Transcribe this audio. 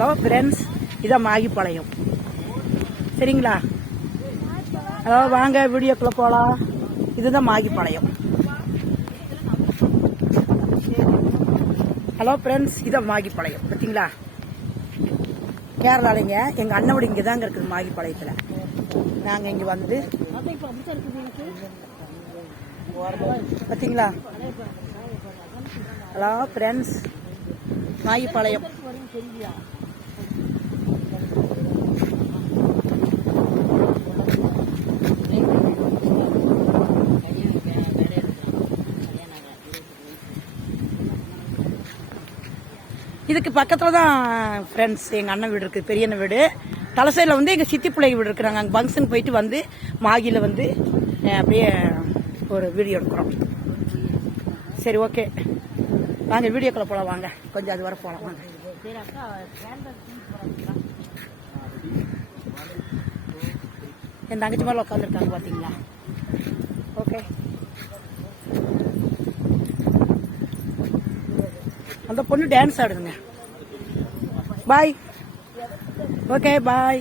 Hello friends, இதான் மாகிப்பாளையம். சரிங்களா? Hello, வாங்க வீடியோக்குள்ளே போகலாம். இதுதான் மாகிப்பாளையம். ஹலோ ஃப்ரெண்ட்ஸ், இதான் மாகிப்பாளையம். பார்த்தீங்களா? கேரளாலிங்க. எங்கள் அண்ணன் இங்கே தாங்க இருக்குது மாகிப்பாளையத்தில். நாங்கள் இங்கே வந்து பார்த்தீங்களா? Hello friends, Magipalayam. இதுக்கு பக்கத்தில் தான் ஃப்ரெண்ட்ஸ் எங்கள் அண்ணன் வீடு இருக்குது, பெரிய அண்ணன் வீடு. தலசையில் வந்து எங்கள் சித்தி பிள்ளைங்க வீடு இருக்கிறாங்க. அங்கே ஃபங்க்ஷன் போயிட்டு வந்து மாகியில் வந்து அப்படியே ஒரு வீடியோ எடுக்கிறோம். சரி, ஓகே, வாங்க வீடியோக்குள்ளே போகலாம். வாங்க கொஞ்சம் அது வர போகலாம். வாங்க. என் தங்கச்சி மேலே உட்காந்துருக்காங்க பார்த்தீங்களா? ஓகே, அந்த பொண்ணு டான்ஸ் ஆடுதுங்க. பாய். ஓகே, பாய்.